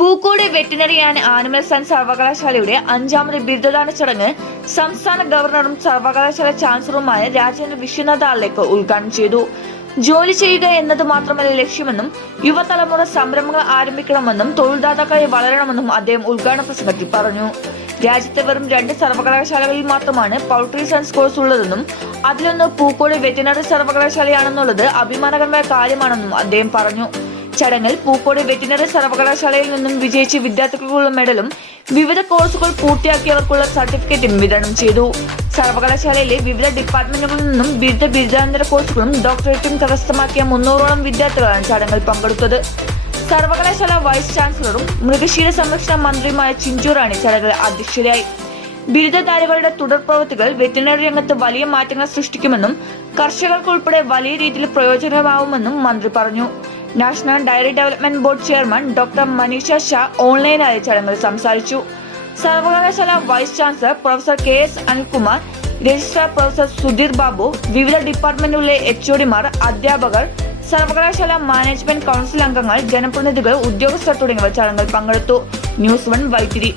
Pookode veterinary and animal science സർവകലാശാലയുടെ അഞ്ചാമത് ബിരുദദാന ചടങ്ങ് സംസ്ഥാന ഗവർണറും സർവകലാശാല ചാൻസലറുമായ രാജേന്ദ്ര വിശ്വനാഥ് ആളിലേക്ക് ഉദ്ഘാടനം ചെയ്തു. ജോലി ചെയ്യുക എന്നത് മാത്രമല്ല ലക്ഷ്യമെന്നും യുവതലമുറ സംരംഭങ്ങൾ ആരംഭിക്കണമെന്നും തൊഴിൽദാതാക്കളെ വളരണമെന്നും അദ്ദേഹം ഉദ്ഘാടന പ്രസംഗത്തിൽ പറഞ്ഞു. രാജ്യത്തെ വെറും രണ്ട് സർവകലാശാലകളിൽ മാത്രമാണ് പൗൾട്രി സയൻസ് കോഴ്സ് ഉള്ളതെന്നും അതിലൊന്ന് പൂക്കോട് വെറ്റിനറി സർവകലാശാലയാണെന്നുള്ളത് അഭിമാനകരമായ കാര്യമാണെന്നും അദ്ദേഹം പറഞ്ഞു. ചടങ്ങിൽ പൂക്കോട് വെറ്റിനറി സർവകലാശാലയിൽ നിന്നും വിജയിച്ച വിദ്യാർത്ഥികൾക്കുള്ള മെഡലും വിവിധ കോഴ്സുകൾ പൂർത്തിയാക്കിയവർക്കുള്ള സർട്ടിഫിക്കറ്റും വിതരണം ചെയ്തു. സർവകലാശാലയിലെ വിവിധ ഡിപ്പാർട്ട്മെന്റുകളിൽ നിന്നും ബിരുദ ബിരുദാനന്തര കോഴ്സുകളും ഡോക്ടറേറ്റും കരസ്ഥമാക്കിയ മുന്നൂറോളം വിദ്യാർത്ഥികളാണ് ചടങ്ങിൽ പങ്കെടുത്തത്. സർവകലാശാല വൈസ് ചാൻസലറും മൃഗശീല സംരക്ഷണ മന്ത്രിയുമായ ചിഞ്ചു റാണി ചടങ്ങിൽ അധ്യക്ഷരായി ബിരുദധാരികളുടെ തുടർ പ്രവൃത്തികൾ വെറ്റിനറി രംഗത്ത് വലിയ മാറ്റങ്ങൾ സൃഷ്ടിക്കുമെന്നും കർഷകർക്കുൾപ്പെടെ വലിയ രീതിയിൽ പ്രയോജനമാവുമെന്നും മന്ത്രി പറഞ്ഞു. National dairy development board chairman doctor Manisha Shah ഓൺലൈനായ ചടങ്ങിൽ സംസാരിച്ചു. സർവകലാശാല vice chancellor professor K S Anilkumar registrar professor Sudheer Babu വിവിധ ഡിപ്പാർട്ട്മെന്റുകളിലെ എച്ച് എച്ച്ഒഡിമാർ അധ്യാപകർ സർവകലാശാല മാനേജ്മെന്റ് കൗൺസിൽ അംഗങ്ങൾ ജനപ്രതിനിധികൾ ഉദ്യോഗസ്ഥർ തുടങ്ങിയവർ ചടങ്ങിൽ പങ്കെടുത്തു. News one Vythiri.